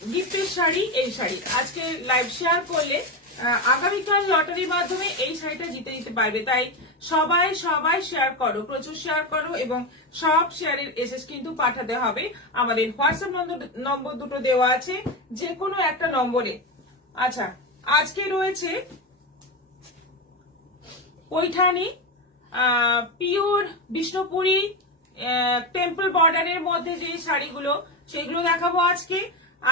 গিফটের শাড়ি, এই শাড়ি আজকে লাইভ শেয়ার করলে আগামীকাল লটারির মাধ্যমে এই শাড়িটা জিতে দিতে পারবে। তাই সবাই সবাই শেয়ার করো, প্রচুর শেয়ার করো এবং সব শেয়ারের এসএস কিন্তু পাঠাতে হবে। আমাদের হোয়াটসঅ্যাপ নম্বর দুটো দেওয়া আছে, যে কোনো একটা নম্বরে। আচ্ছা, আজকে রয়েছে পৈঠানি পিওর বিষ্ণুপুরি টেম্পল বর্ডারের মধ্যে যে শাড়িগুলো, সেগুলো দেখাবো আজকে।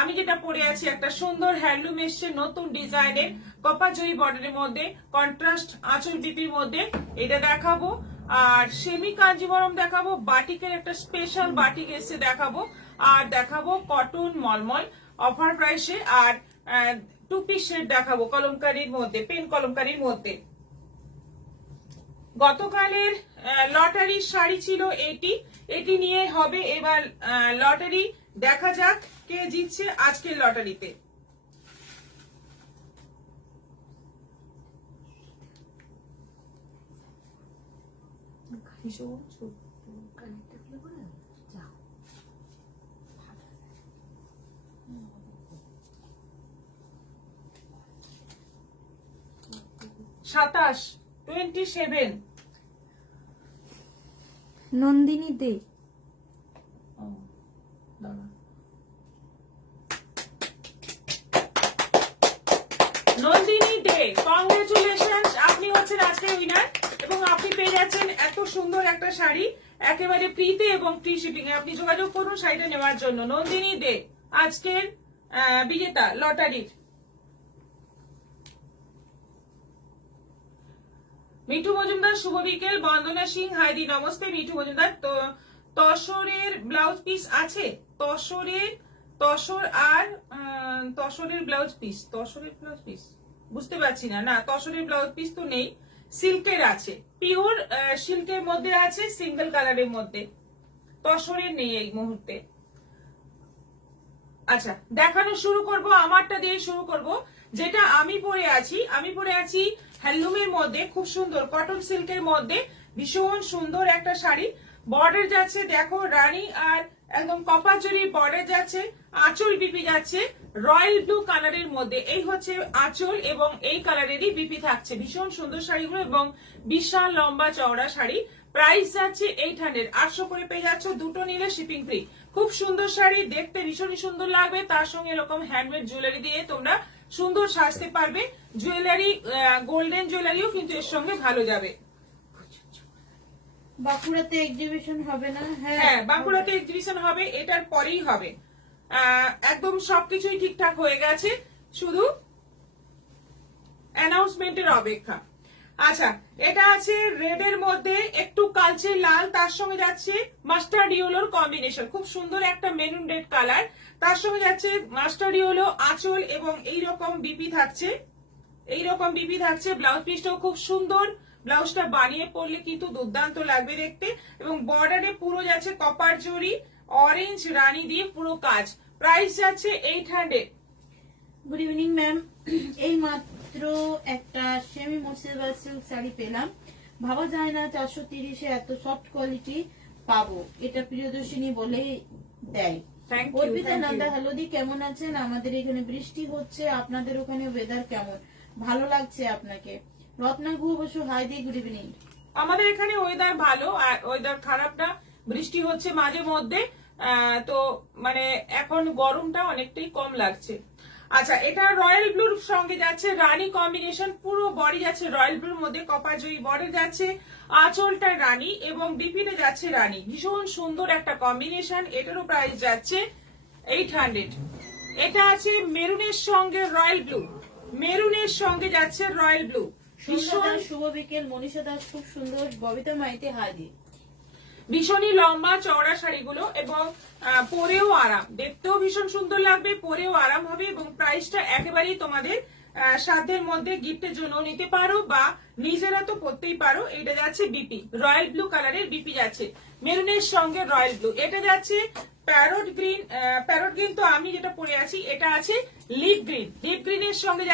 আমি যেটা পরে আছি একটা সুন্দর হ্যান্ডলুম এসছে নতুন ডিজাইনের কপাজয়ী বর্ডারের মধ্যে, কন্ট্রাস্ট আঁচল বিপির মধ্যে, এটা দেখাবো। আর সেমি কাঞ্জিবরম দেখাবো, বাটিকের একটা স্পেশাল বাটিক এসছে দেখাবো, আর দেখাবো কটন মলমল অফার প্রাইসে, আর 2 পিস সেট দেখাবো কলমকারীর মধ্যে, পেন কলমকারীর মধ্যে। গতকালের লটারির শাড়ি ছিল এটি নিয়ে হবে এবার লটারি। দেখা যাক কে জিতছে আজকের লটারিতে। সাতাশ 27 নন্দিনী দে। নন্দিনী দে, কংগ্রেচুলেশন, আপনি হচ্ছেন আজকের উইনার এবং আপনি পেয়ে যাচ্ছেন এত সুন্দর একটা শাড়ি একেবারে ফ্রিতে এবং ফ্রি শিপিং এ। আপনি যোগাযোগ করুন শাড়িটা নেওয়ার জন্য। নন্দিনী দে আজকের বিজেতা লটারির। মিঠু মজুমদার শুভ বিকেল। বন্দনা সিং হাইদি নমস্তে। মিঠু মজুমদার, তো তসরের ব্লাউজ পিস আছে? তসর আর তসরের ব্লাউজ পিস বুঝতে পারছি না। না, তসরের ব্লাউজ পিস তো নেই, সিল্কের আছে, পিওর সিল্কের মধ্যে আছে, সিঙ্গেল কালারের মধ্যে। তসরের নেই এই মুহূর্তে। আচ্ছা, দেখানো শুরু করব, আমারটা দিয়ে শুরু করব। যেটা আমি পরে আছি হ্যান্ডলুমের মধ্যে, খুব সুন্দর কটন সিল্কের মধ্যে ভীষণ সুন্দর একটা শাড়ি। বর্ডার যাচ্ছে দেখো রানী, আর একদম কপাজরি বর্ডার যাচ্ছে, আঁচল বিপি যাচ্ছে রয়্যাল ব্লু কালারের মধ্যে। এই হচ্ছে আঁচল এবং এই কালারেরই বিপি থাকছে। ভীষণ সুন্দর শাড়িগুলো এবং বিশাল লম্বা চওড়া শাড়ি। প্রাইস যাচ্ছে 800, 800 করে পেয়ে যাচ্ছ, দুটো নিলে শিপিং ফ্রি। খুব সুন্দর শাড়ি, দেখতে ভীষণই সুন্দর লাগবে। তার সঙ্গে এরকম হ্যান্ডমেড জুয়েলারি দিয়ে তোমরা সুন্দর সাজতে পারবে। জুয়েলারি, গোল্ডেন জুয়েলারিও কিন্তু এর সঙ্গে ভালো যাবে। বাঁকুড়াতে এক্সিবিশন হবে না? হ্যাঁ, বাঁকুড়াতে এক্সিবিশন হবে, এটার পরেই হবে। একদম সবকিছুই ঠিকঠাক হয়ে গেছে, শুধু অ্যানাউন্সমেন্টের অপেক্ষা। আচ্ছা, এটা আছে রেড এর মধ্যে একটু কালচে লাল, তার সঙ্গে যাচ্ছে মাস্টার্ড ইয়েলোর কম্বিনেশন, খুব সুন্দর একটা মেরুন রেড কালার। তার সঙ্গে যাচ্ছে মাস্টার্ড ইয়েলো আঁচল এবং এইরকম বিপি থাকছে, ব্লাউজ পিসটাও খুব সুন্দর। ব্লাউজটা বানিয়ে পরলে কিন্তু দুর্দান্ত লাগবে দেখতে। এবং বর্ডারে পুরো যাচ্ছে কপার জরি, অরেঞ্জ রানী দিয়ে পুরো কাজ। প্রাইস যাচ্ছে 800। গুড ইভিনিং ম্যাম, এই মাত্র একটা সেমি মর্সিবল সিল্ক শাড়ি পেলাম। ভাবা যায় না 430-এ এত সফট কোয়ালিটি পাবো। এটা প্রিয়দর্শিনী বলে দেয়। অর্পিতা নন্দা, হ্যালো দি, কেমন আছেন? আমাদের এখানে বৃষ্টি হচ্ছে, আপনাদের ওখানে ওয়েদার কেমন? ভালো লাগছে আপনাকে? রত্না গুহ বসু, হাই দি, গুড ইভিনিং। আমাদের এখানে ওয়েদার ভালো, আর ওয়েদার খারাপ না, বৃষ্টি হচ্ছে মাঝে মধ্যে। তো মানে এখন গরমটা অনেকটাই কম লাগছে। আচ্ছা, এটা রয়্যাল ব্লুর সঙ্গে যাচ্ছে রানী কম্বিনেশন, পুরো বডি যাচ্ছে রয়্যাল ব্লুর মধ্যে, কপাজয়ী বর্ডার যাচ্ছে, আঁচলটা রানী এবং বিপিনে যাচ্ছে রানী। ভীষণ সুন্দর একটা কম্বিনেশন। এটারও প্রাইস যাচ্ছে 800। এটা আছে মেরুনের সঙ্গে রয়্যাল ব্লু, মেরুনের সঙ্গে যাচ্ছে রয়্যাল ব্লু। শুভ বিকেল। মনীষা দাস, খুব সুন্দর। ববিতা মাইতে, হাই। ভীষণই লম্বা চওড়া শাড়িগুলো এবং পরেও আরাম, দেখতেও ভীষণ সুন্দর লাগবে, পরেও আরাম হবে এবং প্রাইসটা একেবারেই তোমাদের সাধ্যের মধ্যে। গিফটের জন্য নিতে পারো বা নিজেরা তো পরতেই পারো। এটা যাচ্ছে বিপি, রয়্যাল ব্লু কালারের বিপি যাচ্ছে মেরুনের সঙ্গে রয়্যাল ব্লু। এটা যাচ্ছে প্যারট গ্রিন, তো আমি যেটা পরে আছি এটা আছে লিপ গ্রিনের সঙ্গে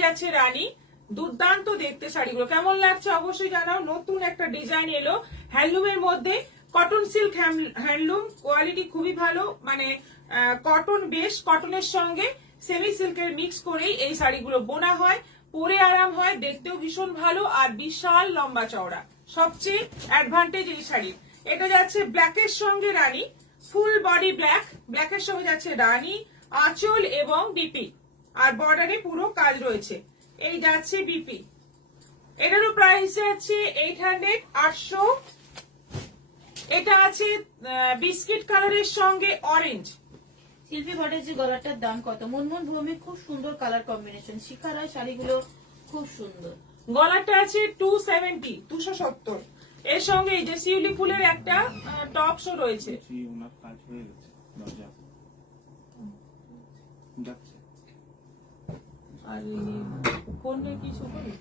যাচ্ছে রানী, দুর্দান্ত দেখতে। শাড়িগুলো কেমন লাগছে অবশ্যই জানাও। নতুন একটা ডিজাইন এলো হ্যান্ডলুমের মধ্যে, কটন সিল্ক হ্যান্ডলুম, কোয়ালিটি খুবই ভালো, মানে কটন বেশ, কটনের সঙ্গে সেমি সিল্কের মিক্স করেই এই শাড়িগুলো বোনা হয়, পরে আরাম হয়, দেখতেও ভীষণ ভালো আর বিশাল লম্বা চওড়া। সবচেয়ে অ্যাডভান্টেজ এই শাড়ি। এটা যাচ্ছে ব্ল্যাকের সঙ্গে রানী, ফুল বডি ব্ল্যাক, ব্ল্যাকের সঙ্গে যাচ্ছে রানী, আঁচল এবং বিপি, আর বর্ডারে পুরো কাজ রয়েছে। এই যাচ্ছে বিপি। এটারও প্রাইস যাচ্ছে 800, 800। এটা আছে বিস্কিট কালারের সঙ্গে অরেঞ্জ। শিল্পী ভট্টের যে গলাটার দাম কত? মুনমুন ভূমি, খুব সুন্দর কালার কম্বিনেশন। শিখা রায় শাড়িগুলো খুব সুন্দর। গলাটা আছে 270, 270। এর সঙ্গে এই যে শিউলি ফুলের একটা টপসও রয়েছে। ওনার কাজ হয়ে গেছে, দরজা যাচ্ছে। আর ফোন নিয়ে কিছু বলি?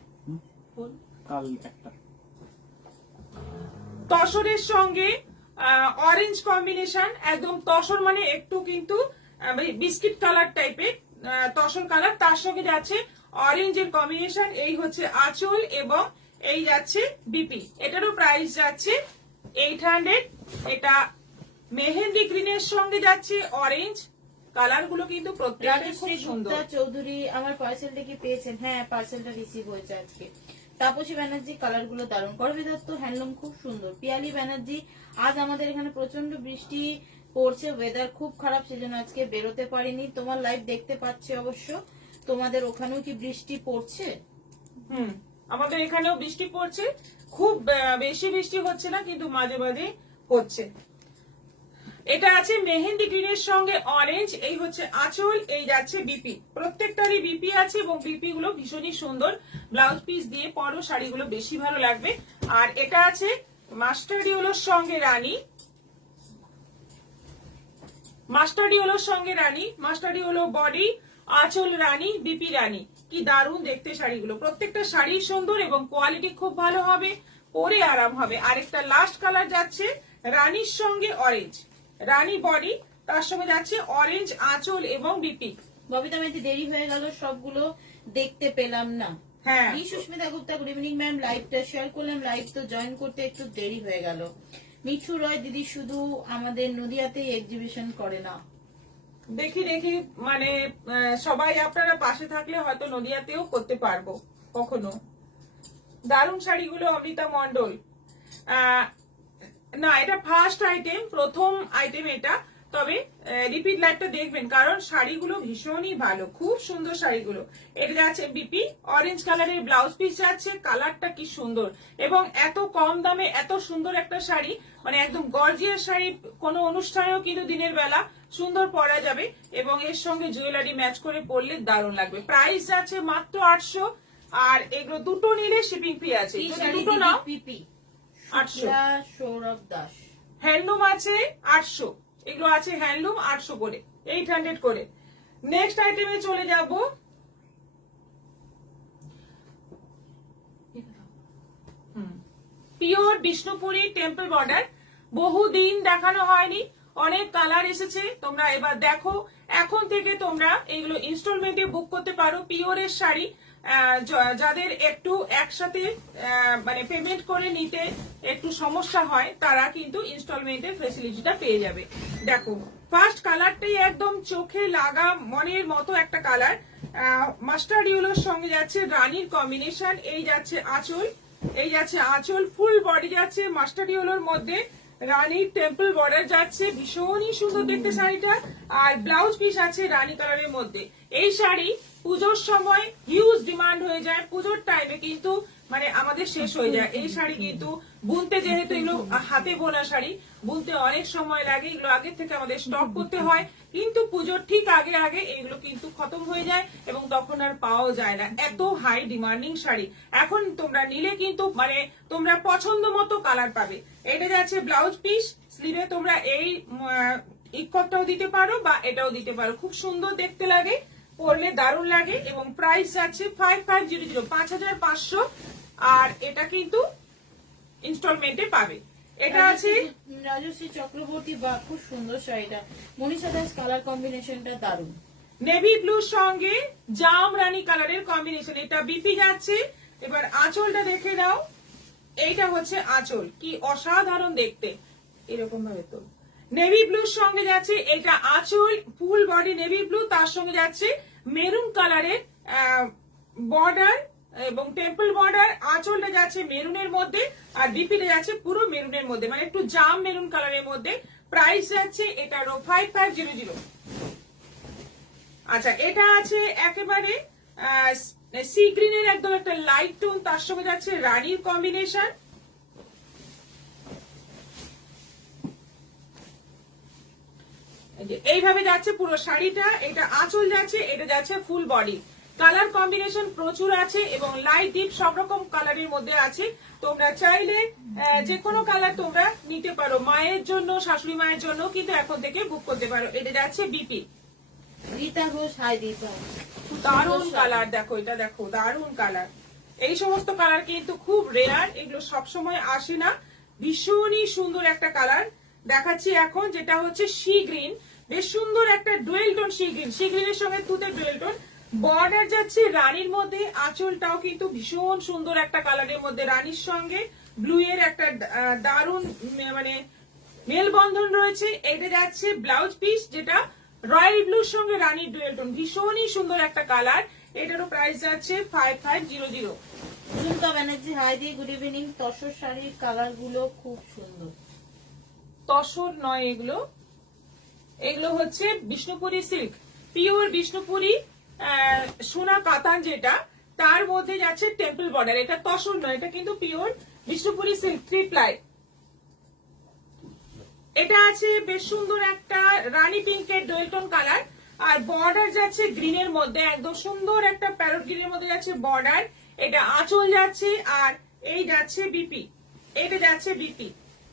ফোন কাল একটা তসরের সঙ্গে অরেঞ্জ কম্বিনেশন, একদম তসর মানে একটু কিন্তু বিস্কিট কালার টাইপের তসর কালার, তার সঙ্গে যাচ্ছে অরেঞ্জের কম্বিনেশন। এই হচ্ছে আঁচল এবং এই যাচ্ছে বিপি। এটারও প্রাইস যাচ্ছে 800। এটা মেহেন্দি গ্রিনের সঙ্গে যাচ্ছে অরেঞ্জ। কালার গুলো কিন্তু প্রত্যেকটাই খুব রাজশ্রী সুন্দর। গুপ্তা চৌধুরী, আমার পার্সেলটা কি পেয়েছেন? হ্যাঁ, পার্সেলটা রিসিভ হয়েছে আজকে। তাপসী ব্যানার্জি, কালার গুলো দারুণ। করবি দত্ত, হ্যান্ডলুম খুব সুন্দর। পিয়ালি ব্যানার্জি, আজ আমাদের এখানে প্রচন্ড বৃষ্টি পড়ছে, ওয়েদার খুব খারাপ, সেজন্য আজকে বেরোতে পারিনি। তোমার লাইভ দেখতে পাচ্ছি অবশ্য। তোমাদের ওখানেও কি বৃষ্টি পড়ছে? আমাদের এখানেও বৃষ্টি পড়ছে, খুব বেশি বৃষ্টি হচ্ছে না, কিন্তু মাঝে মাঝে হচ্ছে। এটা আছে মেহেন্দি গ্রিনের সঙ্গে অরেঞ্জ। এই হচ্ছে আঁচল, এই যাচ্ছে বিপি। প্রত্যেকটারই বিপি আছে এবং বিপি গুলো ভীষণই সুন্দর। ব্লাউজ পিস দিয়ে পরো, শাড়িগুলো বেশি ভালো লাগবে। আর এটা আছে মাস্টার্ড ইয়েলোর সঙ্গে রানী, মাস্টার্ড ইয়েলোর সঙ্গে রানী, মাস্টার্ড ইয়েলো বডি, আঁচল রানী, বিপি রানী। কি দারুণ দেখতে শাড়িগুলো। প্রত্যেকটা শাড়ি সুন্দর এবং কোয়ালিটি খুব ভালো হবে, পরে আরাম হবে। আরেকটা লাস্ট কালার যাচ্ছে রানীর সঙ্গে অরেঞ্জ, রানী বডি, তার সঙ্গে যাচ্ছে অরেঞ্জ আঁচল এবং বিপি। ববিতা মেয়েতে দেরি হয়ে গেল, সবগুলো দেখতে পেলাম না। হ্যাঁ, Susmita Gupta, good evening ma'am. লাইভটা শেয়ার করলাম, লাইভ তো জয়েন করতে একটু দেরি হয়ে গেল। মিঠু রয় দিদি, শুধু আমাদের নদিয়াতেই এক্সিবিশন করে না। দেখি দেখি, মানে সবাই আপনারা পাশে থাকলে হয়তো নদিয়াতেও করতে পারবো কখনো। দারুণ শাড়িগুলো অমৃতা মন্ডল। না, এটা ফার্স্ট আইটেম, প্রথম আইটেম এটা। তবে রিপিট লাইভটা দেখবেন, কারণ শাড়িগুলো ভীষণই ভালো, খুব সুন্দর শাড়িগুলো। এটা যাচ্ছে বিপি, অরেঞ্জ কালারের ব্লাউজ পিস যাচ্ছে। কালারটা কি সুন্দর এবং এত কম দামে এত সুন্দর একটা শাড়ি, মানে একদম গর্জিয়াস শাড়ি। কোনো অনুষ্ঠানেও কিন্তু দিনের বেলা সুন্দর পরা যাবে এবং এর সঙ্গে জুয়েলারি ম্যাচ করে পরলে দারুণ লাগবে। প্রাইস যাচ্ছে মাত্র 800। আর এগুলো দুটো নিলে শিপিং ফি আছে, যদি দুটো নাও পিপি 800। সৌরভ দাস, হ্যান্ডলুম আছে 800, এগুলো আছে হ্যান্ডলুম 800 করে, 800 করে। নেক্সট আইটেমে চলে যাব। পিওর বিষ্ণুপুরি টেম্পল বর্ডার, বহুদিন দেখানো হয়নি, অনেক কালার এসেছে, তোমরা এবার দেখো। এখন থেকে তোমরা এগুলো ইনস্টলমেন্টে বুক করতে পারো। পিওরের শাড়ি যাদের একটু একসাথে মানে পেমেন্ট করে নিতে একটু সমস্যা হয়, তারা কিন্তু ইনস্টলমেন্টের ফেসিলিটিটা পেয়ে যাবে। দেখো, ফার্স্ট কালারটাই একদম চোখে লাগা মনের মতো একটা কালার। মাস্টার্ড ইয়েলোর সঙ্গে যাচ্ছে রানীর কম্বিনেশন। এই যাচ্ছে আঁচল, এই যাচ্ছে আঁচল, ফুল বডি যাচ্ছে মাস্টার্ড ইয়েলোর মধ্যে, রানীর টেম্পল বর্ডার যাচ্ছে, ভীষণই সুন্দর দেখতে শাড়িটা। আর ব্লাউজ পিস আছে রানী কালারের মধ্যে। এই শাড়ি পুজোর সময় হিউজ ডিমান্ড হয়ে যায়, পুজোর টাইমে কিন্তু মানে আমাদের শেষ হয়ে যায় এই শাড়ি। কিন্তু বুনতে, যেহেতু এগুলো হাতে বোনা শাড়ি, বুনতে অনেক সময় লাগে, এগুলো আগে থেকে আমাদের স্টক করতে হয়, কিন্তু পুজোর ঠিক আগে আগে এগুলো কিন্তু খতম হয়ে যায় এবং তখন আর পাওয়া যায় না। এত হাই ডিমান্ডিং শাড়ি। এখন তোমরা নিলে কিন্তু মানে তোমরা পছন্দ মতো কালার পাবে। এটা যাচ্ছে ব্লাউজ পিস, স্লিভে তোমরা এই ইকটটাও দিতে পারো বা এটাও দিতে পারো, খুব সুন্দর দেখতে লাগে, পরলে দারুণ লাগে। এবং প্রাইস যাচ্ছে 5500, 5500। আর এটা কিন্তু ইনস্টলমেন্টে পাবে। এটা আছে রাজশ্রী চক্রবর্তী, বা খুব সুন্দর শাড়িটা। মনীষা দাস, কালার কম্বিনেশনটা দারুণ। নেভি ব্লুর সঙ্গে জাম রানী কালারের কম্বিনেশন। এটা বিপি যাচ্ছে। এবার আঁচলটা দেখে নাও, এইটা হচ্ছে আঁচল, কি অসাধারণ দেখতে, এরকম ভাবে তো নেভি ব্লুর সঙ্গে যাচ্ছে এটা আঁচল, ফুল বডি নেভি ব্লু, তার সঙ্গে যাচ্ছে মেরুন কালারের বর্ডার এবং টেম্পল বর্ডার। আঁচলটা যাচ্ছে মেরুনের মধ্যে আর বিপিটা যাচ্ছে পুরো মেরুনের মধ্যে, মানে একটু জাম মেরুন কালারের মধ্যে। প্রাইস যাচ্ছে এটারও 5500। আচ্ছা, এটা আছে একেবারে সি গ্রিনের একদম একটা লাইট টোন, তার সঙ্গে যাচ্ছে রানীর কম্বিনেশন। এইভাবে যাচ্ছে পুরো শাড়িটা। এটা আঁচল যাচ্ছে, এটা যাচ্ছে ফুল বডি। কালার কম্বিনেশন প্রচুর আছে এবং লাইট ডিপ সব রকম কালারের মধ্যে আছে। তোমরা চাইলে যে কোনো কালার তোমরা নিতে পারো, মায়ের জন্য, শাশুড়ি মায়ের জন্য কিন্তু এখন থেকে বুক করতে পারো। এটা যাচ্ছে বিপি। রীতা ঘোষ, হাই রীতা। দারুন কালার, দেখো এটা, দেখো দারুন কালার। এই সমস্ত কালার কিন্তু খুব রেয়ার, এগুলো সবসময় আসে না। ভীষণই সুন্দর একটা কালার দেখাচ্ছি এখন, যেটা হচ্ছে সি গ্রিন। বেশ সুন্দর একটা dual tone sea green, sea গ্রিনের সঙ্গে তুতে ডুয়েল টোন। বর্ডার যাচ্ছে রানীর মধ্যে, আঁচলটাও কিন্তু ভীষণ সুন্দর একটা কালারের মধ্যে রানীর সঙ্গে ব্লু এর একটা দারুন মানে মেলবন্ধন রয়েছে। এটা যাচ্ছে ব্লাউজ পিস, যেটা রয়্যাল ব্লুর সঙ্গে রানীর ডুয়েল টোন, ভীষণই সুন্দর একটা কালার। এটারও প্রাইস যাচ্ছে 5500। ঝুমকা ব্যানার্জি, হাই দি, গুড ইভিনিং। তসর শাড়ির কালার গুলো খুব সুন্দর। তসর নয় এগুলো, এগুলো হচ্ছে বিষ্ণুপুরি সিল্ক, পিওর বিষ্ণুপুরি সোনা কাতান, যেটা তার মধ্যে যাচ্ছে টেম্পল বর্ডার। এটা তসর নয়, এটা কিন্তু পিওর বিষ্ণুপুরি সিল্ক 3 প্লাই। এটা আছে বেশ সুন্দর একটা রানী পিঙ্কের ডুয়েল টোন কালার, আর বর্ডার যাচ্ছে গ্রিনের মধ্যে, একদম সুন্দর একটা প্যারট গ্রিনের মধ্যে যাচ্ছে বর্ডার। এটা আঁচল যাচ্ছে আর এই যাচ্ছে বিপি, এটা যাচ্ছে বিপি।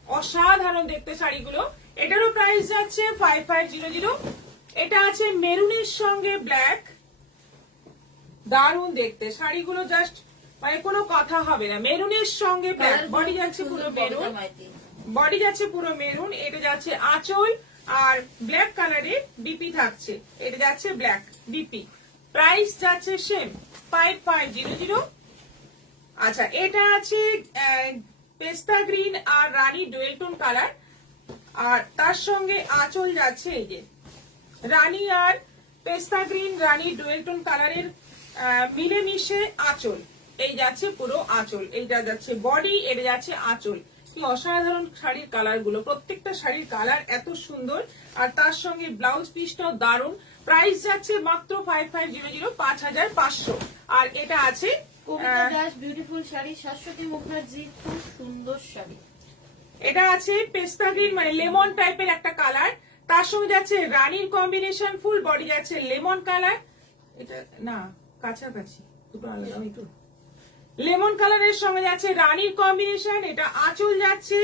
অসাধারণ দেখতে শাড়িগুলো। এটারও প্রাইস যাচ্ছে 5500। এটা আছে মেরুনের সঙ্গে ব্ল্যাক, দারুণ দেখতে শাড়িগুলো, জাস্ট মানে কোনো কথা হবে না। মেরুনের সঙ্গে ব্ল্যাক, বডি যাচ্ছে পুরো মেরুন, বডি যাচ্ছে পুরো মেরুন। এটা যাচ্ছে আঁচল আর ব্ল্যাক কালারের বিপি থাকছে, এটা যাচ্ছে ব্ল্যাক বিপি। প্রাইস যাচ্ছে সেম 5500। আচ্ছা, এটা আছে পেস্তা গ্রিন আর রানী ডুয়েল টোন কালার, আর তার সঙ্গে আঁচল যাচ্ছে এই যে রানী আর পেস্তা গ্রিন রানী ডুয়েল টোন কালারের মিলেমিশে আঁচল। এই যাচ্ছে পুরো আঁচল, এইটা যাচ্ছে বডি, এটা যাচ্ছে আঁচল। কি অসাধারণ শাড়ির কালার গুলো, প্রত্যেকটা শাড়ির কালার এত সুন্দর, আর তার সঙ্গে ব্লাউজ পিসটাও দারুণ। প্রাইস যাচ্ছে মাত্র 5500, 5500। আর এটা আছে কবিতা দাস, বিউটিফুল শাড়ি। শাশ্বতী মুখার্জি, খুব সুন্দর শাড়ি। এটা আছে পেস্তা গ্রিন মানে লেমন টাইপের একটা কালার, তার সঙ্গে যাচ্ছে রানীর কম্বিনেশন, ফুল বডি যাচ্ছে লেমন কালার। এটা না, কাছাকাছি দুটো আলাদা, একটু লেমন কালারের সঙ্গে যাচ্ছে রানীর কম্বিনেশন। এটা আঁচল যাচ্ছে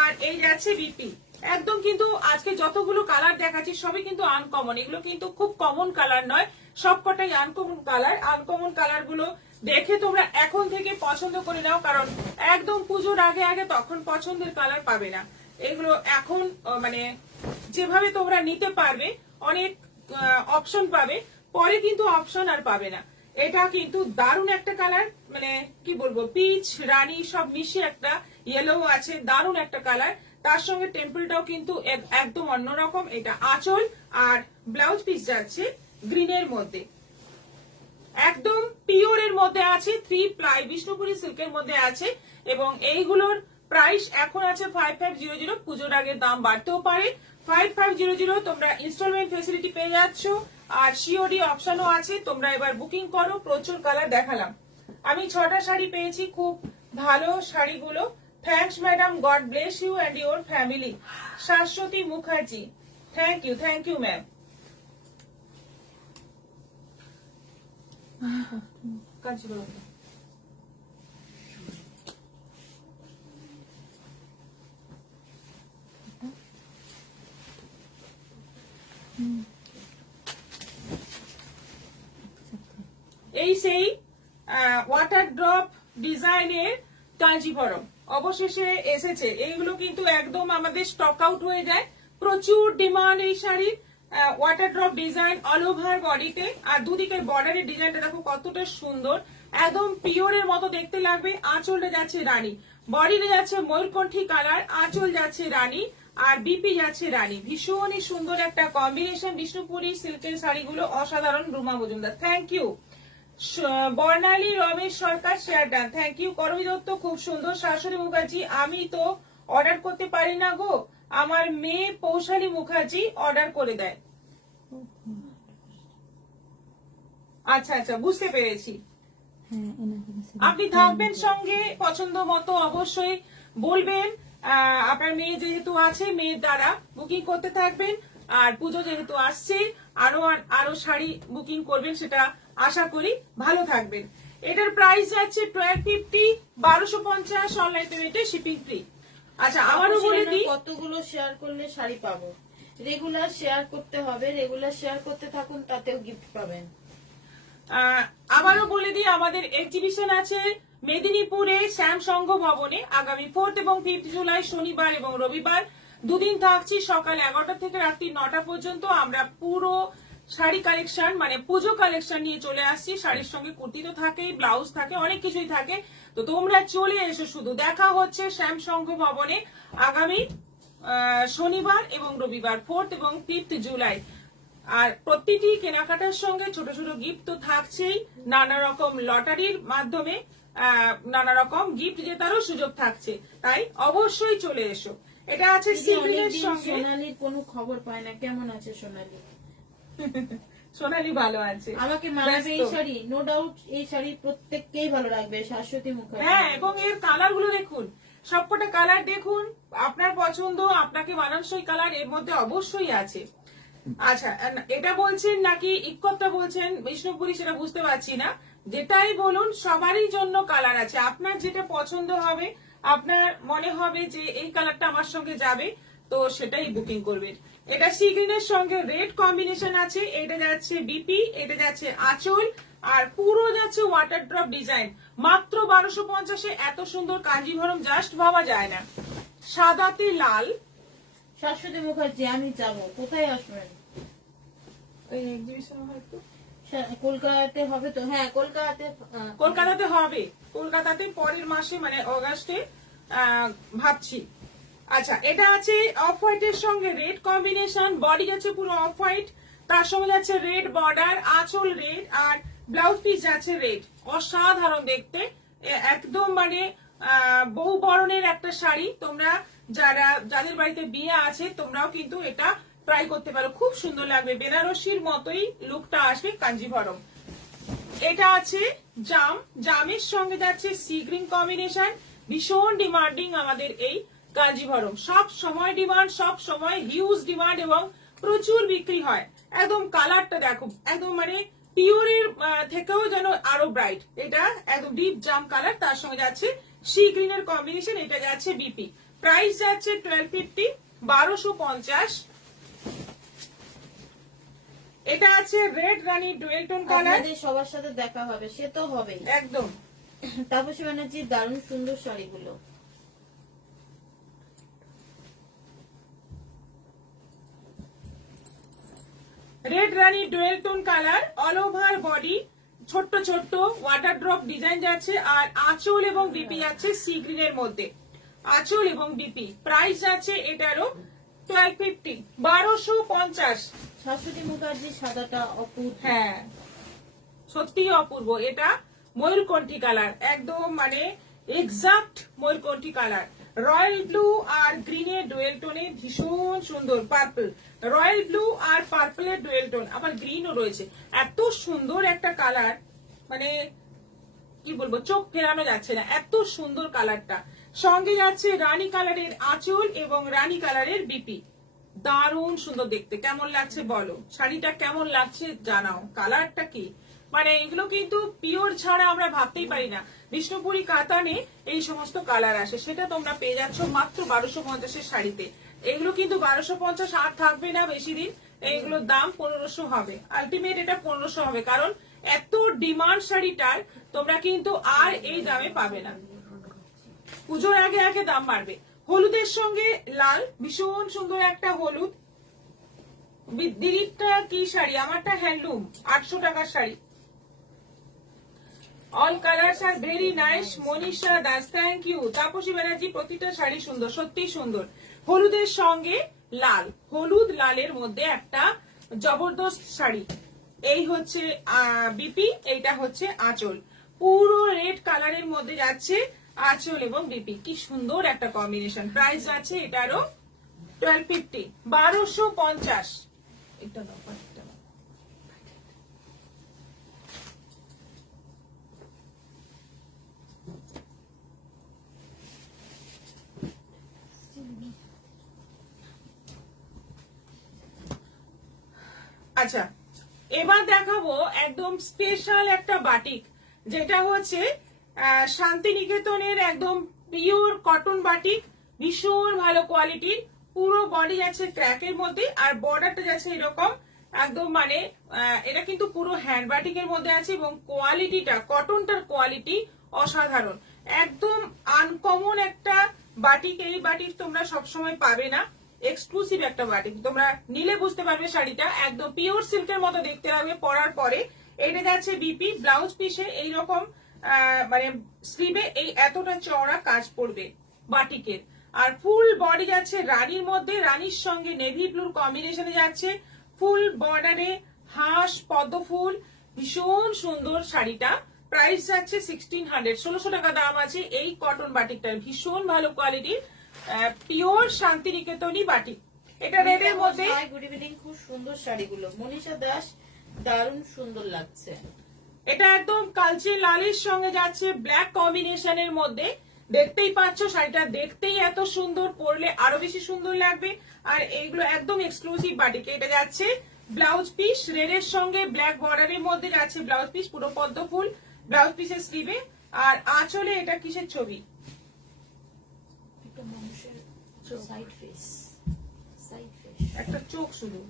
আর এই যাচ্ছে বিপি। একদম কিন্তু আজকে যতগুলো কালার দেখাচ্ছি সবই কিন্তু আনকমন, এগুলো কিন্তু খুব কমন কালার নয়, সবকটাই আনকমন কালার। আনকমন কালার গুলো দেখে তোমরা এখন থেকে পছন্দ করে নাও, কারণ একদম পুজোর আগে আগে তখন পছন্দের কালার পাবে না। এগুলো এখন মানে যেভাবে তোমরা নিতে পারবে, অনেক অপশন পাবে, পরে কিন্তু অপশন আর পাবে না। এটা কিন্তু দারুণ একটা কালার, মানে কি বলবো, পিচ রানী সব মিশিয়ে একটা ইয়েলো আছে, দারুণ একটা কালার। তার সঙ্গে টেম্পলটাও কিন্তু একদম অন্যরকম। এটা আঁচল আর ব্লাউজ পিস যাচ্ছে গ্রিনের মধ্যে, একদম পিওরের মধ্যে আছে, 3 প্লাই বিষ্ণুপুরি সিল্কের মধ্যে আছে। এবং এইগুলোর প্রাইস এখন আছে 5500, পুজোর আগে দাম বাড়তেও পারে। 5500 তোমরা ইনস্টলমেন্ট ফেসিলিটি পেয়ে যাচ্ছ, আর সিওডি অপশনও আছে। তোমরা এবার বুকিং করো। প্রচুর কালার দেখালাম, আমি 6টা শাড়ি পেয়েছি, খুব ভালো শাড়িগুলো। Thanks madam, God bless you and your family. Saswati Mukherjee, thank you ma'am. এই সেই ওয়াটার ড্রপ ডিজাইনের কাঞ্জিভরম অবশেষে এসেছে। এইগুলো কিন্তু একদম আমাদের স্টক আউট হয়ে যায়, প্রচুর ডিমান্ড এই শাড়ির। Water drop design all over বডিতে, আর দুদিকের বর্ডারের ডিজাইনটা দেখো কতটা সুন্দর, একদম পিওরের মতো দেখতে লাগবে। আঁচলটা যাচ্ছে রানী, বডিতে যাচ্ছে ময়ূরকণ্ঠী কালার, আঁচল যাচ্ছে রানী, আর বিপি যাচ্ছে রানী। ভীষণই সুন্দর একটা কম্বিনেশন। বিষ্ণুপুরি সিল্কের শাড়িগুলো অসাধারণ। Ruma Majumdar, thank you. Barnali Ramesh Sarkar, share done, thank you. Karabi Dutta, খুব সুন্দর। শাশুড়ি মুখার্জি, আমি তো অর্ডার করতে পারি না গো, আমার মেয়ে পৌশালী মুখার্জি অর্ডার করে দেয়। আচ্ছা আচ্ছা, বুঝতে পেরেছি। আপনি থাকবেন সঙ্গে, পছন্দ মতো অবশ্যই বলবেন। আপনার মেয়ে যেহেতু আছে, মেয়ের দ্বারা বুকিং করতে থাকবেন। আর পুজো যেহেতু আসছে, আরো শাড়ি বুকিং করবেন, সেটা আশা করি। ভালো থাকবেন। এটার প্রাইস যাচ্ছে 1250, 1250 অনলাইন পেমেন্টে, শিপিং ফ্রি। আচ্ছা, আবারও বলে দিই, কতগুলো শেয়ার করলে শাড়ি পাবো। রেগুলার শেয়ার করতে হবে, রেগুলার শেয়ার করতে থাকুন, তাতেও গিফট পাবেন। আবারও বলে দিই, আমাদের এক্সিবিশন আছে মেদিনীপুরে শ্যামসংঘ ভবনে আগামী 4 এবং 5 জুলাই, শনিবার এবং রবিবার। দুদিন থাকছি, সকাল 11টা থেকে রাত্রি 9টা পর্যন্ত। আমরা পুরো শাড়ি কালেকশন, মানে পুজো কালেকশন নিয়ে চলে আসছি। শাড়ির সঙ্গে কুর্তি তো থাকে, ব্লাউজ থাকে, অনেক কিছুই থাকে। তো তোমরা চলে এসো, শুধু দেখা হচ্ছে শ্যামসংঘ ভবনে আগামী শনিবার এবং রবিবার, 4 এবং 5 জুলাই। আর প্রতিটি কেনাকাটার সঙ্গে ছোট ছোট গিফট তো থাকছেই, নানা রকম লটারির মাধ্যমে নানা রকম গিফট জেতারও সুযোগ থাকছে। তাই অবশ্যই চলে এসো। এটা আছে সিভিলের সঙ্গে। সোনালির কোনো খবর পায় না, কেমন আছে সোনালি? সোনালি ভালো আছে। আমাকে মানাবে এই শাড়ি, নো ডাউট। এই শাড়ি প্রত্যেককেই ভালো লাগবে, শাশ্বতী মুখার্জি। হ্যাঁ, এবং এর কালার গুলো দেখুন, সবকটা কালার দেখুন, আপনার পছন্দ, আপনাকে মানানসই কালার এর মধ্যে অবশ্যই আছে। আচ্ছা, এটা বলছেন নাকি ইক্কতটা বলছেন বিষ্ণুপুরি, সেটা বুঝতে পারছি না। যেটাই বলুন, সবারই জন্য কালার আছে। আপনার যেটা পছন্দ হবে, আপনার মনে হবে যে এই কালারটা আমার সঙ্গে যাবে, তো সেটাই বুকিং করবেন। এটা সি গ্রিনের সঙ্গে রেড কম্বিনেশন আছে। এটা যাচ্ছে বিপি, এটা যাচ্ছে আঁচল, আর পুরো যাচ্ছে ওয়াটার ড্রপ ডিজাইন। মাত্র 1250-এ এত সুন্দর কাঞ্জিভরম জাস্ট ভাবা যায় না। সাদাতে লাল। শাশ্বতী মুখার্জি, আমি যাব, কোথায় আসবেন? ওই এক্সিবিশন হয়তো কলকাতাতে হবে তো? হ্যাঁ, কলকাতাতে হবে। কলকাতাতে পরের মাসে, মানে অগাস্টে ভাবছি। আচ্ছা, এটা আছে অফ হোয়াইটের সঙ্গে রেড কম্বিনেশন। বডি যাচ্ছে পুরো অফ হোয়াইট, তার সঙ্গে যাচ্ছে রেড বর্ডার, আঁচল রেড, আর ব্লাউজ পিস যাচ্ছে রেড। অসাধারণ দেখতে, একদম মানে বহু বরণের একটা শাড়ি। তোমরা যাদের বাড়িতে বিয়ে আছে, তোমরাও কিন্তু এটা ট্রাই করতে পারো, খুব সুন্দর লাগবে। বেনারসির মতোই লুকটা আসবে কাঞ্জিভরম। এটা আছে জামের সঙ্গে যাচ্ছে সি গ্রিন কম্বিনেশন। ভীষণ ডিমান্ডিং আমাদের এই কাঞ্জিভরম, সব সময় ডিমান্ড, সব সময় হিউজ ডিমান্ড এবং প্রচুর বিক্রি হয়। একদম কালারটা দেখো, একদম মানে পিওরের থেকেও যেন আরো ব্রাইট। এটা একদম ডিপ জাম কালার, তার সঙ্গে যাচ্ছে সি গ্রিনের কম্বিনেশন। এটা যাচ্ছে বিপি, প্রাইস যাচ্ছে 1250, 1250। এটা আছে রেড রানী ডুয়েল টোন কালার। সবার সাথে দেখা হবে, সে তো হবে একদম। তাপসী ব্যানার্জির দারুণ সুন্দর শাড়িগুলো। রেড রানী dual tone colour, all over body ছোট্ট ছোট্ট ওয়াটার ড্রপ ডিজাইন যাচ্ছে। আর আঁচল এবং বিপি যাচ্ছে সি গ্রিনের মধ্যে, আঁচল এবং বিপি। প্রাইস যাচ্ছে এটারও 1250, 1250। শাশ্বতী মুখার্জি সাদাটা অপূর্ব। হ্যাঁ, সত্যি অপূর্ব। এটা ময়ূরকণ্ঠী কালার, একদম মানে এক্সাক্ট ময়ূরকণ্ঠী কালার। রয়্যাল ব্লু আর গ্রিনের ডুয়েল টোনে ভীষণ সুন্দর। পার্পল, রয়্যাল ব্লু আর পার্পলের ডুয়েল টোন, আবার গ্রিনও রয়েছে। এত সুন্দর একটা কালার, মানে কি বলবো, চোখ ফেরানো যাচ্ছে না, এত সুন্দর কালারটা। সঙ্গে যাচ্ছে রানী কালারের আঁচল এবং রানী কালারের বিপি। দারুণ সুন্দর দেখতে। কেমন লাগছে বলো, শাড়িটা কেমন লাগছে জানাও। কালারটা কি, মানে এগুলো কিন্তু পিওর ছাড়া আমরা ভাবতেই পারি না। বিষ্ণুপুরি কাতানে এই সমস্ত কালার আসে, সেটা তোমরা পেয়ে যাচ্ছ মাত্র 1250-এর শাড়িতে। এগুলো কিন্তু 1250 আর থাকবে না বেশি দিন। এগুলোর দাম 1500 হবে, আলটিমেট এটা 1500 হবে, কারণ এত ডিমান্ড শাড়িটার তোমরা কিন্তু আর এই দামে পাবে না। পুজোর আগে আগে দাম বাড়বে। হলুদের সঙ্গে লাল, ভীষণ সুন্দর একটা হলুদ। দিদিরটা কি শাড়ি? আমারটা হ্যান্ডলুম, 800 টাকার sari. All colours are very nice. Manisha Das, thank you. Tapasi Banerjee, প্রতিটা শাড়ি সুন্দর, সত্যি সুন্দর। হলুদের সঙ্গে লাল, হলুদ লালের মধ্যে একটা জবরদস্ত শাড়ি। এই হচ্ছে বিপি, এইটা হচ্ছে আঁচল, পুরো রেড কালারের মধ্যে যাচ্ছে আঁচল এবং বিপি। কি সুন্দর একটা কম্বিনেশন। প্রাইস যাচ্ছে এটারও 1250, 1250। এটা দাও, এটা দাও। আচ্ছা, এবার দেখাবো একদম স্পেশাল একটা বাটিক, যেটা হচ্ছে শান্তিনিকেতনের একদম পিওর কটন বাটিক, ভীষণ ভালো কোয়ালিটির। পুরো বডি যাচ্ছে ক্র্যাকের মধ্যে, আর বর্ডারটা যাচ্ছে এরকম একদম, মানে এটা কিন্তু পুরো হ্যান্ড বাটিকের মধ্যে আছে, এবং কোয়ালিটিটা, কটনটার কোয়ালিটি অসাধারণ, একদম আনকমন একটা বাটিক। এই বাটিক তোমরা সবসময় পাবে না, এক্সক্লুসিভ একটা বাটিক। তোমরা নিলে বুঝতে পারবে শাড়িটা একদম পিওর সিল্কের মতো দেখতে লাগবে পরার পরে। এটা যাচ্ছে বিপি, ব্লাউজ পিসে এইরকম মানে স্লিভে এই এতটা চওড়া কাজ পড়বে বাটিকের, আর ফুল বডি যাচ্ছে রানীর মধ্যে, রানীর সঙ্গে নেভি ব্লুর কম্বিনেশনে যাচ্ছে, ফুল বর্ডারে হাঁস পদ্ম ফুল, ভীষণ সুন্দর শাড়িটা। প্রাইস যাচ্ছে 1600, 1600 টাকা দাম আছে এই কটন বাটিকটার। ভীষণ ভালো কোয়ালিটির পিওর শান্তিনিকেতনী বাটিক। এটা রেডের মধ্যে। গুড ইভিনিং, খুব সুন্দর শাড়িগুলো। মনীষা দাস, দারুণ সুন্দর লাগছে। এটা একদম কালচে লালের সঙ্গে যাচ্ছে ব্ল্যাক কম্বিনেশনের মধ্যে। দেখতেই পাচ্ছ শাড়িটা দেখতেই এত সুন্দর, পরলে আরো বেশি সুন্দর লাগবে। আর এইগুলো একদম এক্সক্লুসিভ বাটিকে। এটা যাচ্ছে ব্লাউজ পিস, রেডের সঙ্গে ব্ল্যাক বর্ডারের মধ্যে যাচ্ছে ব্লাউজ পিস, পুরো পদ্ম ফুল ব্লাউজ পিসের স্লিভে। আর আঁচলে এটা কিসের ছবি? সাইড ফেস, সাইড ফেস, একটা চোখ শুধু,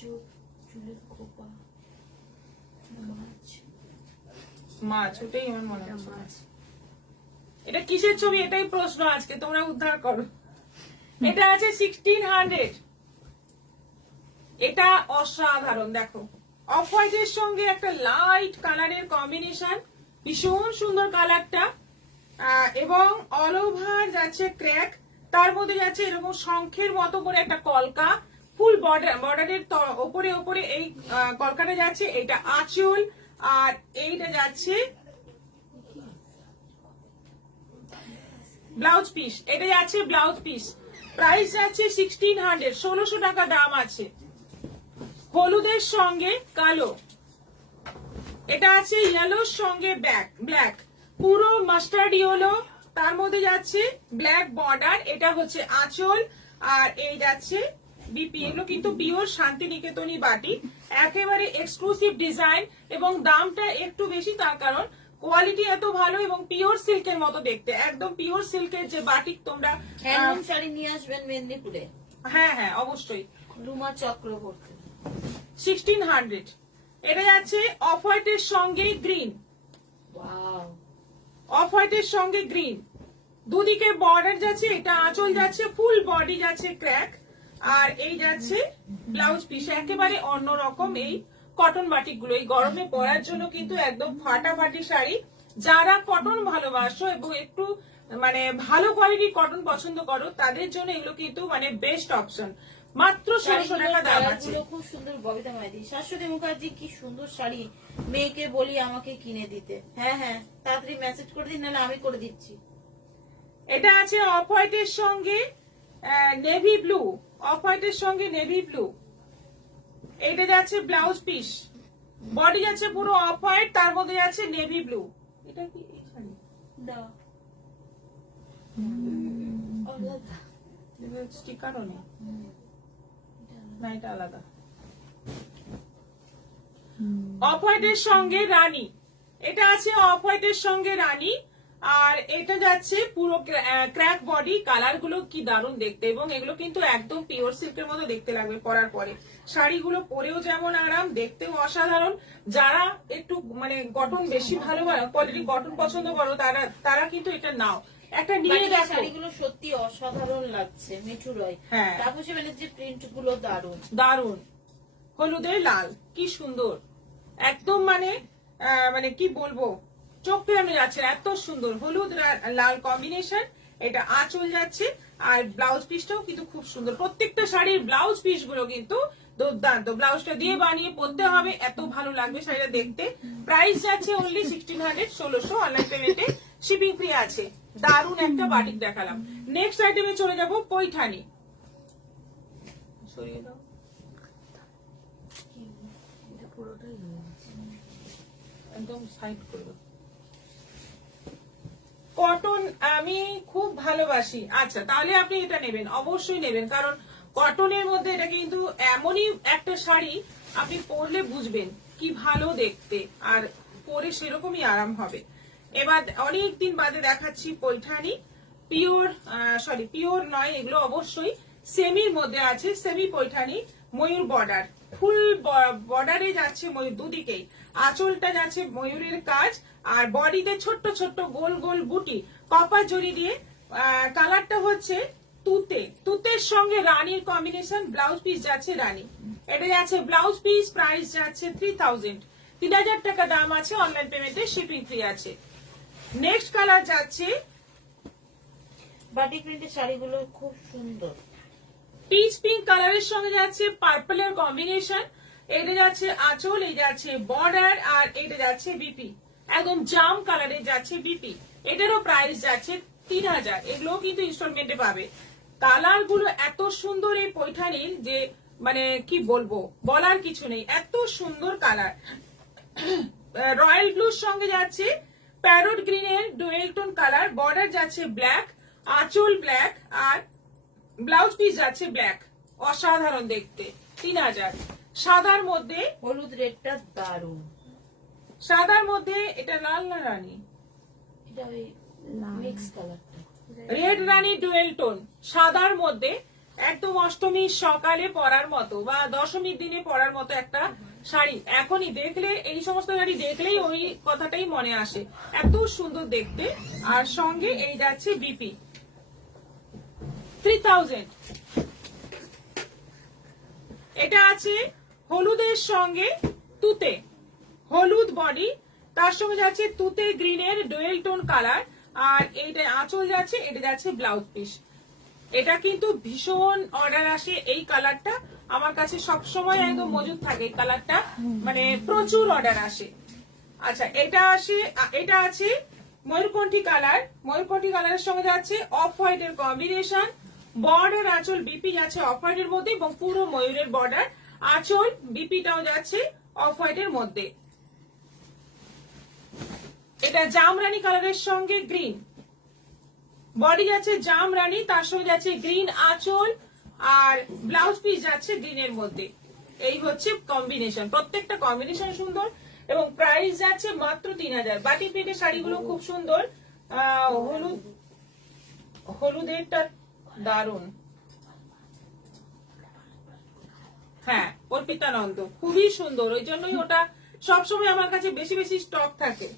চোখ, চুলের খোপা, মাছ, মাছ, ওটাই আমার মনে হচ্ছে মাছ। এটা কিসের ছবি এটাই প্রশ্ন, আজকে তোমরা উদ্ধার করো। এটা আছে 1600। এটা অসাধারণ, দেখো অফ হোয়াইটের সঙ্গে একটা লাইট কালারের কম্বিনেশন, ভীষণ সুন্দর কালারটা, এবং অল ওভার যাচ্ছে ক্র্যাক, তার মধ্যে যাচ্ছে এরকম শঙ্খের মতো করে একটা কলকা, ফুল বর্ডারের ওপরে ওপরে এই কলকাটা যাচ্ছে। এটা আঁচল, আর এইটা যাচ্ছে ব্লাউজ পিস। এটা যাচ্ছে ব্লাউজ পিস। প্রাইস যাচ্ছে 1600, 1600 টাকা দাম আছে। হলুদের সঙ্গে কালো, এটা আছে ইয়েলোর সঙ্গে ব্ল্যাক, পুরো মাস্টার্ড ইয়েলো, তার মধ্যে যাচ্ছে ব্ল্যাক বর্ডার। এটা হচ্ছে আঁচল, আর এই যাচ্ছে বিপি। এগুলো কিন্তু পিওর শান্তিনিকেতনী বাটি, একেবারে এক্সক্লুসিভ ডিজাইন, এবং দামটা একটু বেশি, তার কারণ কোয়ালিটি এত ভালো এবং পিওর সিল্কের মতো দেখতে, একদম পিওর সিল্কের যে বাটিক তোমরা হ্যান্ডলুম শাড়ি নিয়ে আসবেন মেদিনীপুরে। হ্যাঁ হ্যাঁ অবশ্যই। রুমা চক্রবর্তী, 1600। এটা যাচ্ছে অফ হোয়াইটের সঙ্গে গ্রিন, ওয়াও, অফ হোয়াইটের সঙ্গে গ্রিন, দুদিকে বর্ডার যাচ্ছে। এটা আঁচল যাচ্ছে, ফুল বডি যাচ্ছে ক্র্যাক, আর এই যাচ্ছে ব্লাউজ পিস। একেবারে অন্যরকম এই কটন বাটিক গুলো এই গরমে পরার জন্য কিন্তু একদম ফাটাফাটি শাড়ি। যারা কটন ভালোবাসো এবং একটু মানে ভালো কোয়ালিটির কটন পছন্দ করো, তাদের জন্য এগুলো কিন্তু মানে বেস্ট অপশন। মাত্র 1600 টাকা দাম আছে। খুব সুন্দর। ববিতা মাইতি, শাশ্বতী মুখার্জি, কি সুন্দর শাড়ি, মেয়েকে বলি আমাকে কিনে দিতে। হ্যাঁ হ্যাঁ, তাড়াতাড়ি মেসেজ করে দিন, নাহলে আমি করে দিচ্ছি। এটা আছে অফ হোয়াইটের সঙ্গে নেভি ব্লু, অফ হোয়াইটের সঙ্গে নেভি ব্লু। এটা যাচ্ছে ব্লাউজ পিস, বডি যাচ্ছে পুরো অফ হোয়াইট, তার মধ্যে যাচ্ছে নেভি ব্লু। এটা কি এই শাড়ি? দাও, আলাদা। স্টিকারও নেই না, এটা আলাদা। অফ হোয়াইটের সঙ্গে রানী, এটা আছে অফ হোয়াইটের সঙ্গে রানী, আর এটা যাচ্ছে পুরো ক্র্যাক বডি। কালার গুলো কি দারুণ দেখতে, এবং এগুলো কিন্তু একদম পিওর সিল্কের মতো দেখতে লাগবে পরার পরে। শাড়িগুলো পরেও যেমন আরাম, দেখতেও অসাধারণ। যারা একটু মানে কটন বেশি ভালো কোয়ালিটি কটন পছন্দ করো, তারা কিন্তু এটা নাও, একটা নিয়ে দেখো। শাড়িগুলো সত্যি অসাধারণ লাগছে। মিঠু রয়, হ্যাঁ, তাপসী ব্যানার্জির প্রিন্ট গুলো দারুণ দারুণ। হলুদের লাল, কি সুন্দর, একদম মানে মানে কি বলবো, চোখ ফেরানো যাচ্ছে, এত সুন্দর হলুদ লাল কম্বিনেশন। এটা আঁচল যাচ্ছে, আর ব্লাউজ পিসটাও কিন্তু খুব সুন্দর। প্রত্যেকটা শাড়ির ব্লাউজ পিস গুলো কিন্তু দুর্দান্ত। ব্লাউজটা দিয়ে বানিয়ে পরতে হবে, এত ভালো লাগবে শাড়িটা দেখতে। প্রাইস যাচ্ছে অনলি 1600, 1600। অনলাইন পেমেন্টে শিপিং ফ্রি আছে। দারুন একটা বাটিক দেখালাম। নেক্সট আইটেমে চলে যাব পৈঠানি। সরিয়ে দাও, একদম সাইড করে দাও। কটন আমি খুব ভালোবাসি। আচ্ছা, তাহলে আপনি এটা নেবেন, অবশ্যই নেবেন, কারণ কটনের মধ্যে এটা কিন্তু এমনই একটা শাড়ি, আপনি পরলে বুঝবেন কি ভালো দেখতে, আর পরে সেরকমই আরাম হবে। এবার অনেকদিন বাদে দেখাচ্ছি পৈঠানি। পিওর পিওর নয় এগুলো, অবশ্যই সেমির মধ্যে আছে। সেমি পৈঠানি, ময়ূর বর্ডার, ফুল বর্ডারে যাচ্ছে ময়ূর দুদিকেই। আঁচলটা যাচ্ছে ময়ূরের কাজ, আর বডিতে ছোট্ট ছোট্ট গোল গোল বুটি কপার জড়ি দিয়ে। কালারটা হচ্ছে তুতে, তুতের সঙ্গে রানীর কম্বিনেশন। ব্লাউজ পিস যাচ্ছে রানী। এটা যাচ্ছে ব্লাউজ পিস, প্রাইস যাচ্ছে 3000, 3000 টাকা দাম আছে। অনলাইন পেমেন্টে শিপিং ফ্রি আছে। নেক্সট কালার যাচ্ছে বাটিক প্রিন্টের শাড়িগুলো খুব সুন্দর। পিচ পিঙ্ক কালারের সঙ্গে যাচ্ছে পার্পলের কম্বিনেশন। এটা যাচ্ছে আঁচল, এই যাচ্ছে বর্ডার, আর এটা যাচ্ছে বিপি, একদম জাম কালারে যাচ্ছে বিপি। এটারও প্রাইস যাচ্ছে 3000। এগুলো কিন্তু ইনস্টলমেন্টে পাবে। কালার গুলো এত সুন্দর এই পৈঠানির যে মানে কি বলবো, বলার কিছু নেই, এত সুন্দর কালার। রয়্যাল ব্লুর সঙ্গে যাচ্ছে প্যারোট গ্রিনের ডুয়েল টোন কালার। বর্ডার যাচ্ছে ব্ল্যাক, আঁচল ব্ল্যাক, আর ব্লাউজ পিস যাচ্ছে ব্ল্যাক। অসাধারণ দেখতে, 3000। সাদার মধ্যে, হলুদ রেডটা দারুন। সাদার মধ্যে এটা লাল না রানী, এটা ওই মিক্স কালারটা, রেড রানী ডুয়েল টোন। সাদার মধ্যে একদম অষ্টমীর সকালে পরার মতো বা দশমীর দিনে পরার মতো একটা শাড়ি। এখনই দেখলে, এই সমস্ত শাড়ি দেখলেই ওই কথাটাই মনে আসে, এত সুন্দর দেখতে। আর সঙ্গে এই যাচ্ছে বিপি, 3000। এটা আছে হলুদের সঙ্গে তুতে, হলুদ বডি, তার সঙ্গে যাচ্ছে তুতে গ্রিনের ডুয়েল টোন কালার। আর এইটা আঁচল যাচ্ছে, এটা যাচ্ছে ব্লাউজ পিস। এটা কিন্তু ভীষণ অর্ডার আসে। এই কালারটা আমার কাছে সবসময় একদম মজুদ থাকে, এই কালারটা মানে প্রচুর অর্ডার আসে। আচ্ছা, এটা আছে ময়ূরকণ্ঠী কালার। ময়ূরকণ্ঠী কালারের সঙ্গে যাচ্ছে অফ হোয়াইট এর কম্বিনেশন। বর্ডার আঁচল বিপি যাচ্ছে অফ হোয়াইট এর মধ্যে, এবং পুরো ময়ূরের বর্ডার, আঁচল বিপিটাও যাচ্ছে অফ হোয়াইট এর মধ্যে। এটা জামরানি কালারের সঙ্গে গ্রিন, বডি যাচ্ছে জামরানি, তার সঙ্গে যাচ্ছে গ্রিন আঁচল, আর ব্লাউজ পিস যাচ্ছে গ্রিনের মধ্যে। এই হচ্ছে কম্বিনেশন, প্রত্যেকটা কম্বিনেশন সুন্দর, এবং প্রাইস যাচ্ছে মাত্র 3000। বাটি পেটের শাড়িগুলো খুব সুন্দর। হলুদ, হলুদেরটা দারুন। হ্যাঁ, অর্পিতানন্দ খুবই সুন্দর, ওই জন্যই ওটা সবসময় আমার কাছে বেশি বেশি স্টক থাকে।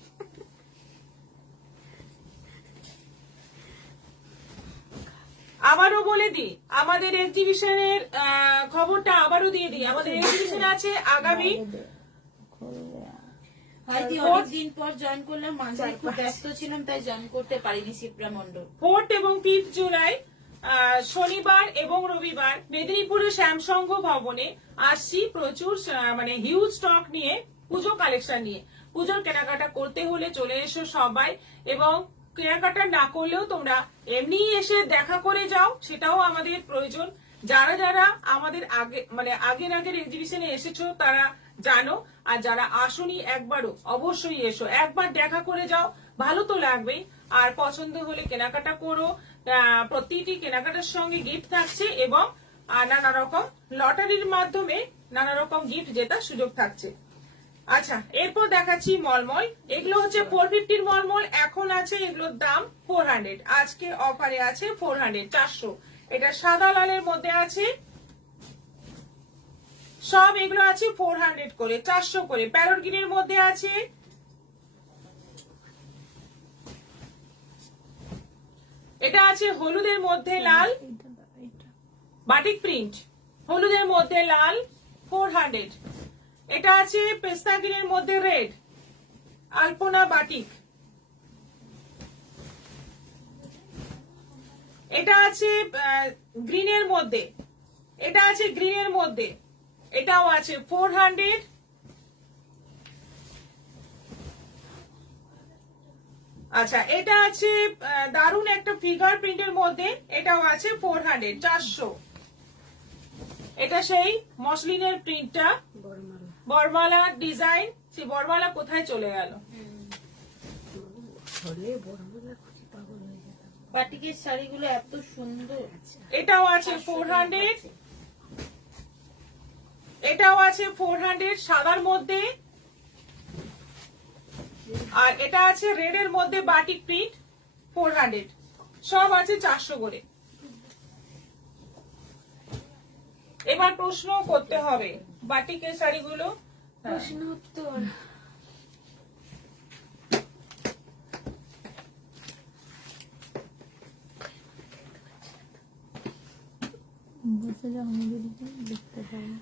আবারও বলে দিই, আমাদের এক্সিবিশনের খবরটা আবারও দিয়ে দিই। আমাদের এক্সিবিশন আছে আগামী, হয়তো অনেকদিন পর জয়েন করলাম, মাঝে খুব ব্যস্ত ছিলাম তাই জয়েন করতে পারিনি। শিপ্রা মন্ডল, 4th এবং 5th জুলাই শনিবার এবং রবিবার মেদিনীপুরের শ্যামসংঘ ভবনে আসছি প্রচুর মানে হিউজ স্টক নিয়ে, পুজো কালেকশন নিয়ে। পুজোর কেনাকাটা করতে হলে চলে এসো সবাই, এবং কেনাকাটা না করলেও তোমরা এমনি এসে দেখা করে যাও, সেটাও আমাদের প্রয়োজন। যারা যারা আমাদের আগে মানে আগের এক্সিবিশনে এসেছো তারা জানো, আর যারা আসনি একবারও অবশ্যই এসো, একবার দেখা করে যাও, ভালো তো লাগবেই। আর পছন্দ হলে কেনাকাটা করো। প্রতিটি কেনাকাটার সঙ্গে গিফট থাকছে, এবং নানা রকম লটারির মাধ্যমে নানা রকম গিফট জেতার সুযোগ থাকছে। আচ্ছা, এরপর দেখাচ্ছি মলমল। এগুলো হচ্ছে 450 মলমল, এখন আছে এগুলোর দাম 400। আজকে অফারে আছে 400, 400। এটা সাদা লালের মধ্যে আছে, সব এগুলো আছে 400 করে, 400 করে। প্যারট গ্রিনের মধ্যে আছে, এটা আছে হলুদের মধ্যে লাল, বাটিক প্রিন্ট, হলুদের মধ্যে লাল, 400। এটা আছে পেস্তা গ্রিনের মধ্যে রেড, আলপনা বাটিক, এটা আছে গ্রিনের মধ্যে, এটা আছে গ্রিনের মধ্যে, এটাও আছে 400। আচ্ছা, এটা আছে দারুন একটা ফিগার প্রিন্টের মধ্যে, এটাও আছে 400, 400। এটা সেই মসলিনের প্রিন্টটা, বরমালা ডিজাইন। সেই বরমালা কোথায় চলে গেল? বাটিকের শাড়িগুলো এত সুন্দর। এটাও আছে 400, এটাও আছে 400 সাদার মধ্যে, আর এটা আছে রেড এর মধ্যে বাটিক প্রিন্ট 400। সব আছে 400 করে। এবার প্রশ্ন করতে হবে বাটিকের শাড়িগুলো। প্রশ্ন উত্তর। বসে যাও, মুভি দেখতে পাবো।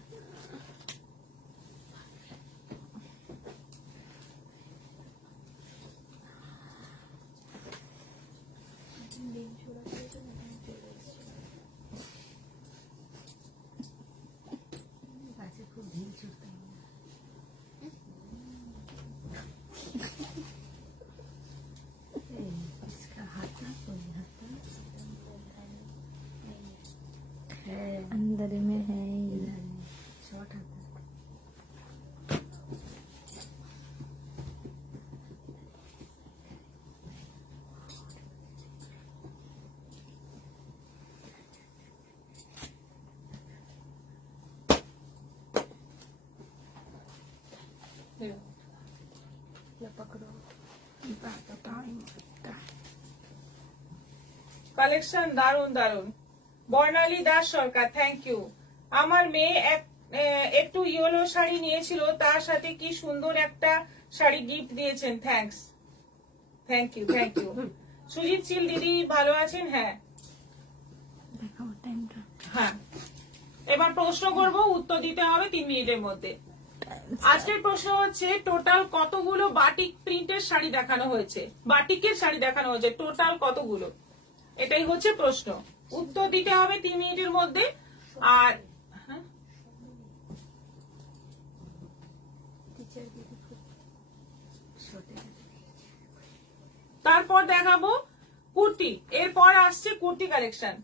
अंदर में है शॉर्ट आता है। पकड़ो, टाइम लगता है। কালেকশন দারুন দারুন। বর্ণালী দাস সরকার, থ্যাংক ইউ। আমার মেয়ে একটু ইয়েলো শাড়ি নিয়েছিল, তার সাথে কি সুন্দর একটা শাড়ি গিফট দিয়েছেন, thanks. Thank you, thank you. Sujit চিল দিদি ভালো আছেন? হ্যাঁ দেখাও টাইমটা। হ্যাঁ, এবার প্রশ্ন করব, উত্তর দিতে হবে 3 মিনিটের মধ্যে। আজকের প্রশ্ন হচ্ছে টোটাল কতগুলো বাটিক প্রিন্টের শাড়ি দেখানো হয়েছে, বাটিকের শাড়ি দেখানো হয়েছে টোটাল কতগুলো, এটাই হচ্ছে প্রশ্ন। উত্তর দিতে হবে 3 মিনিটের মধ্যে। আর হ্যাঁ, তারপর দেখাবো কুর্তি, এরপর আসছে কুর্তি কালেকশন।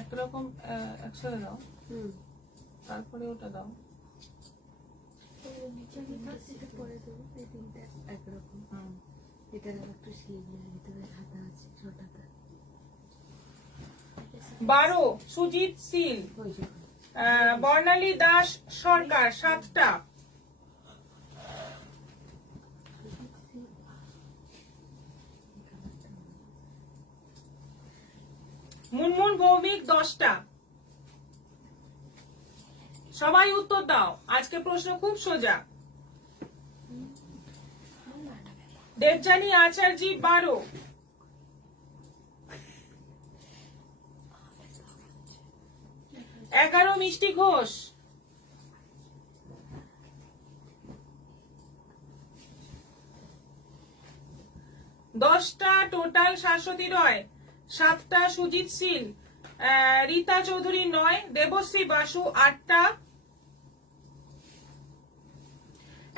একরকম একসাথে দাও, তারপরে ওটা দাও। বারো সুজিত সিল, বর্ণালী দাস সরকার 7টা, মুনমুন ভৌমিক 10টা। সবাই উত্তর দাও, আজকে প্রশ্ন খুব সোজা। দেবযানী আচার্যি 12, এগারো মিষ্টি ঘোষ, 10টা টোটাল শাশ্বতী রয়, 7টা সুজিত সিল, রীতা চৌধুরী 9, দেবশ্রী বাসু 8টা,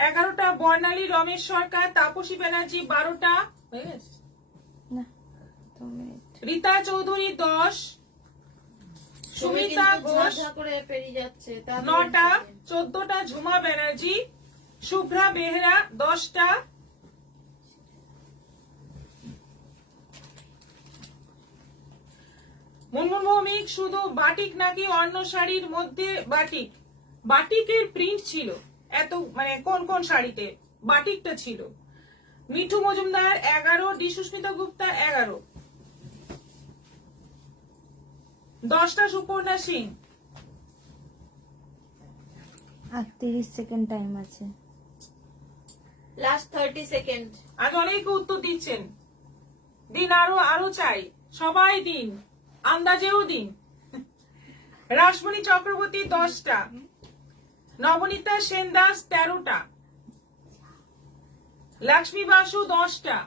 11টা বর্ণালী রমেশ সরকার, তাপসী ব্যানার্জি 12টা, না 2 মিনিট। রীতা চৌধুরী 10, সুমিতা ঘোষ করে পেরিয়ে যাচ্ছে 9টা, 14টা ঝুমা ব্যানার্জি, শুভ্রা বেহরা 10টা, মুনমুন ভৌমিক শুধু বাটিক নাকি অন্য শাড়ির মধ্যে বাটিক, বাটিকের প্রিন্ট ছিল এত, মানে কোন কোন শাড়িতে বাটিকটা ছিল। মিঠু মজুমদার 11, ডি সুস্মিতা গুপ্তা 11, 10টা সুপর্ণা সিং। আর 30 সেকেন্ড টাইম আছে। Last 30 second. আজ অনেকে উত্তর দিচ্ছেন, দিন আরো আরো চাই, সবাই দিন। আন্দাজেও দিন। রাসমণি চক্রবর্তী 10টা, নবনীতা সেন দাস 13টা, লক্ষ্মী বাসু 10টা,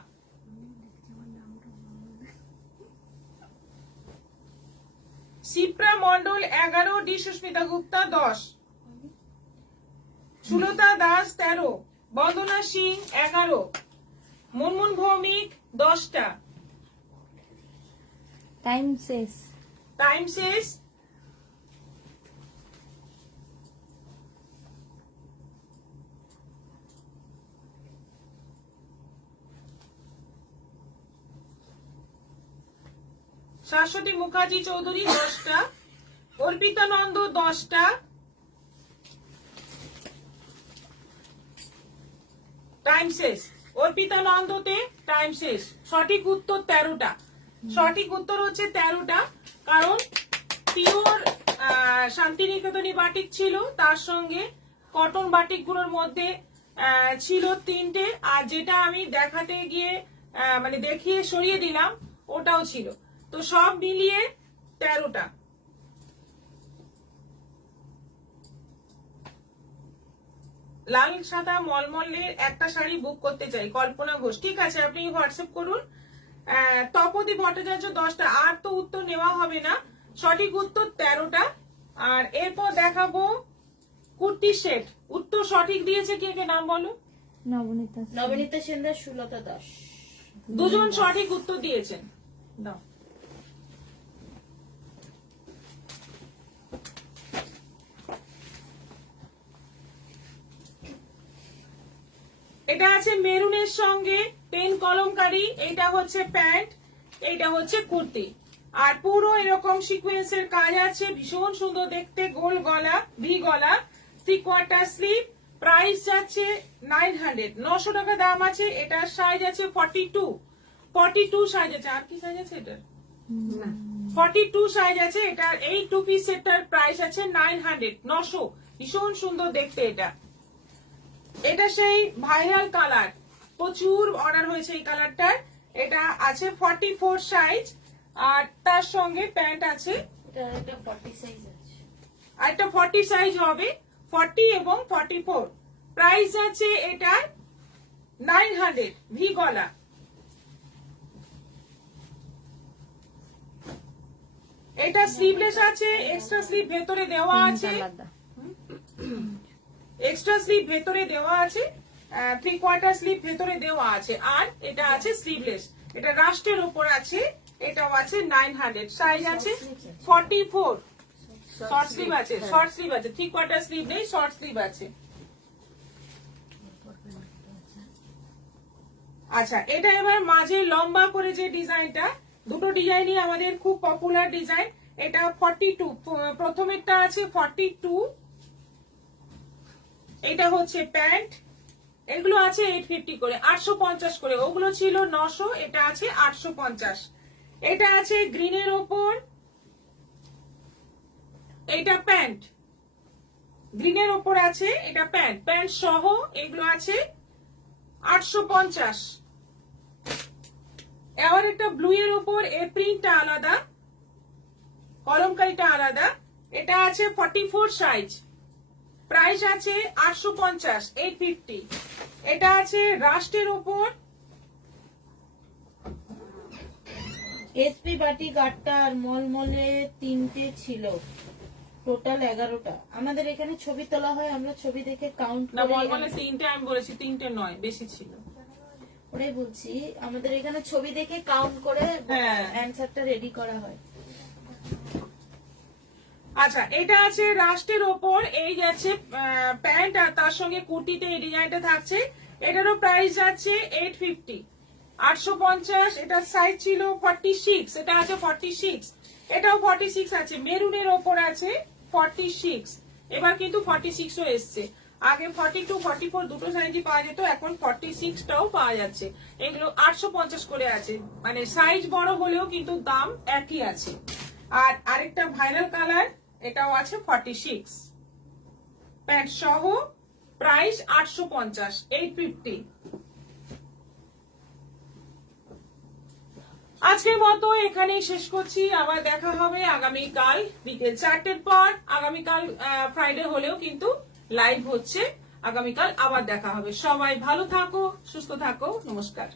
শিপ্রা মন্ডল 11, ডি সুস্মিতা গুপ্তা 10, সুলতা দাস 13, বন্দনা সিং 11, মুনমুন ভৌমিক 10টা। টাইম শেষ। টাইম শেষ। শাশ্বতী মুখার্জি চৌধুরী 10টা, অর্পিতা নন্দ 10টা, টাইম শেষ। অর্পিতা নন্দতে টাইম শেষ। সঠিক উত্তর 13টা। সঠিক উত্তর হচ্ছে 13টা, কারণ পিওর শান্তিনিকেতনী বাটিক ছিল, তার সঙ্গে কটন বাটিকগুলোর মধ্যে ছিল 3টে, আর যেটা আমি দেখাতে গিয়ে মানে দেখিয়ে সরিয়ে দিলাম ওটাও ছিল, তো সব মিলিয়ে 13টা। লাল সাদা মলমলের একটা শাড়ি বুক করতে চাই, কল্পনা ঘোষ। ঠিক আছে, আপনি হোয়াটসঅ্যাপ করুন। তপতি ভট্টাচার্য 10টা। আর তো উত্তর নেওয়া হবে না, সঠিক উত্তর 13টা। আর এরপর দেখাবো কুর্তি সেট। উত্তর সঠিক দিয়েছে কে কে, নাম বলো। নবনীতা নবনীতা সেন দাস, সুলতা দাস। দুজন সঠিক উত্তর দিয়েছেন। দাও। এটা আছে মেরুনের সঙ্গে পেন কলমকারি, এটা হচ্ছে প্যান্ট, এটা হচ্ছে কুর্তি, আর পুরো এরকম সিকোয়েন্সের কাজ আছে, ভীষণ সুন্দর দেখতে, গোল গলা, ভি গলা, 3/4 স্লিভ। প্রাইস যাচ্ছে 900, 900 টাকা দাম আছে। এটার সাইজ আছে 42 সাইজ আছে। আর কি সাইজ আছে এটার? 42 সাইজ আছে। এটার এই 2 পিস সেটটার প্রাইস আছে 900। ভীষণ সুন্দর দেখতে এটা। এটা সেই ভাইরাল কালার, প্রচুর অর্ডার হয়েছে এই কালারটার। এটা আছে 44 সাইজ, আর তার সঙ্গে প্যান্ট আছে। এটা 40 সাইজ আছে, আর একটা 40 সাইজ হবে, 40 এবং 44। প্রাইস আছে এটা 900, ভি গলা। এটা স্লিভলেস আছে, এক্সট্রা স্লিভ ভেতরে দেওয়া আছে, আলাদা। এক্সট্রা স্লিভ ভেতরে দেওয়া আছে, 3/4 স্লিভ ভেতরে দেওয়া আছে, আর এটা আছে স্লিভলেস। এটা রাস্টের উপর আছে, এটাও আছে 900। সাইজ আছে 44। শর্ট স্লিভ আছে, শর্ট স্লিভ আছে, 3/4 স্লিভ নেই, শর্ট স্লিভ আছে। আচ্ছা, এটা এবার মাঝে লম্বা করে যে ডিজাইনটা, দুটো ডিজাইনই আমাদের খুব পপুলার ডিজাইন। এটা 42, প্রথমেরটা আছে 42। এটা হচ্ছে প্যান্ট, এগুলো আছে 850 করে, 850 করে। ওগুলো ছিল 900, এটা আছে 850। এটা আছে গ্রিনের ওপর, এটা প্যান্ট, গ্রিনের ওপর আছে, এটা প্যান্ট, প্যান্ট সহ এগুলো আছে 850। এবার একটা ব্লু এর ওপর, এ প্রিন্টটা আলাদা, কলমকারিটা আলাদা। এটা আছে 44 সাইজ, প্রাইস আছে 850, 850। এটা আছে রাস্টের ওপর, এসপি বাটিক 8টা আর মলমলে 3টে ছিল, টোটাল 11টা। আমাদের এখানে ছবি তোলা হয়, আমরা ছবি দেখে কাউন্ট না করে, বলে 3টে, আমি বলেছি 3টে নয়, বেশি ছিল। ওটাই বলছি, আমাদের এখানে ছবি দেখে কাউন্ট করে হ্যাঁ। অ্যানসারটা রেডি করা হয়। আচ্ছা, এটা আছে রাস্টের ওপর, এই যাচ্ছে প্যান্ট, আর তার সঙ্গে কুর্তিতে এই ডিজাইনটা থাকছে। এটারও প্রাইস যাচ্ছে 850, 850। এটার সাইজ ছিল 46, এটা আছে 46। এটাও 46 আছে, মেরুনের ওপর আছে 46। এবার কিন্তু 46ও এসছে। আগে 42, 44 দুটো সাইজই পাওয়া যেত, এখন 46টাও পাওয়া যাচ্ছে। এগুলো 850 করে আছে, মানে সাইজ বড় হলেও কিন্তু দাম একই আছে। আর আরেকটা ভাইরাল কালার, এটাও আছে 46, প্যান্ট সহ, প্রাইস 850, 850। আজকের মতো এখানেই শেষ করছি। আবার দেখা হবে আগামীকাল বিকেল 4টের পর। আগামীকাল ফ্রাইডে হলেও কিন্তু লাইভ হচ্ছে। আগামীকাল আবার দেখা হবে। সবাই ভালো থাকো, সুস্থ থাকো। নমস্কার।